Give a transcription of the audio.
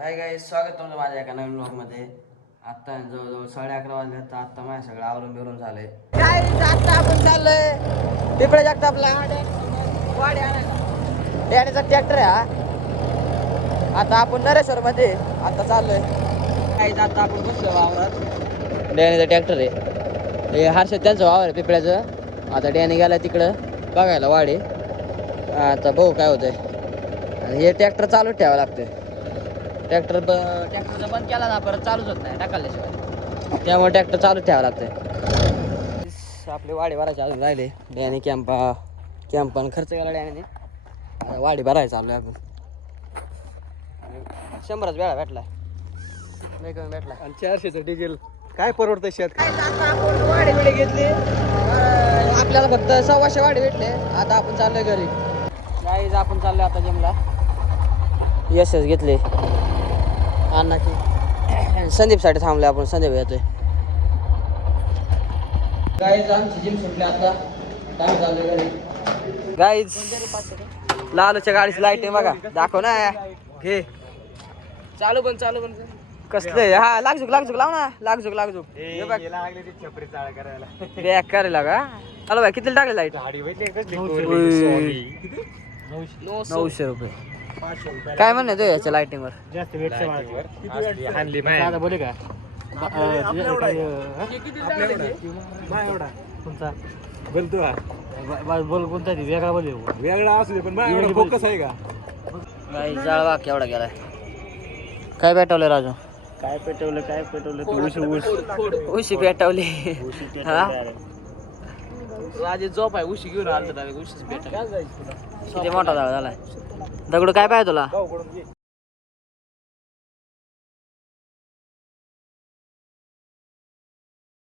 Hi guys, स्वागत तुमचं माझ्या एका नवीन ब्लॉगमध्ये. आत्ता जवळजवळ 11:30 वाजले तर आत्ता माझ्या सगळं आवरून बिरून झालंय. काय आता आपण चाललोय पिपळे जगतापला वाडी आणायला. यानेचा ट्रॅक्टर आहे हा. आता आपण नरेश्वर मध्ये आता चाललोय. काही आता आपण बसलो वावरात. डॅनीचा ट्रॅक्टर आहे हे हर्षद त्यांचं वावर आहे पिपळ्याचं. आता डॅनी गेला तिकडं बघायला वाडी. आता बघू काय होतंय. आणि हे ट्रॅक्टर चालूच ठेवावं लागतं. ट्रॅक्टरचा बंद केला ना परत चालूच होत नाही टाकल्याशिवाय. त्यामुळे ट्रॅक्टर चालूच ठेवावं लागतं. आपले वाडी भरायचे अजून राहिले. डॅनी कॅम्पन खर्च केला डॅनीने. आता वाडी भरायचं चालू आहे आपण. 100च वेळा भेटला नाही कमी भेटला. आणि 400चं डिझेल काय परवडतं शेत. आपण वाडी बिडी घेतली. आपल्याला फक्त 100 वाडी भेटले. आता आपण चाललोय घरी. गाईज आपण चाललोय आता जिमला. यशच घेतले अण्णाची. संदीपसाठी थांबले आपण. संदीप येतोय. गाईज आमची जिम सुटली आता. काय चाललोय घरी. गाईज लालूच्या गाडीची लाईटिंग बघा. दाखव ना. घे चालू पण कसलं. हा लागझुक लाव ना. लागझुक बॅक करायला का. चालू बाय किती टाकले लाईट. 900 रुपये. काय म्हणणं तू याच्या लाईटिंगवर. जास्त वेट हाणली माय बोले का कोणता बोलतो बोल कोणता वेगळा बोल वेगळा असू दे पण फोकस आहे का. गाई जाळवा केवढा गेलाय. काय पेटवलं राजू. काय पेटवलं उशी पेटवली. हा राजे झोप आहे. उशी घेऊन आलं तर उशीच भेट. किती मोठा झाला झालाय. दगड काय पाहिजे तुला.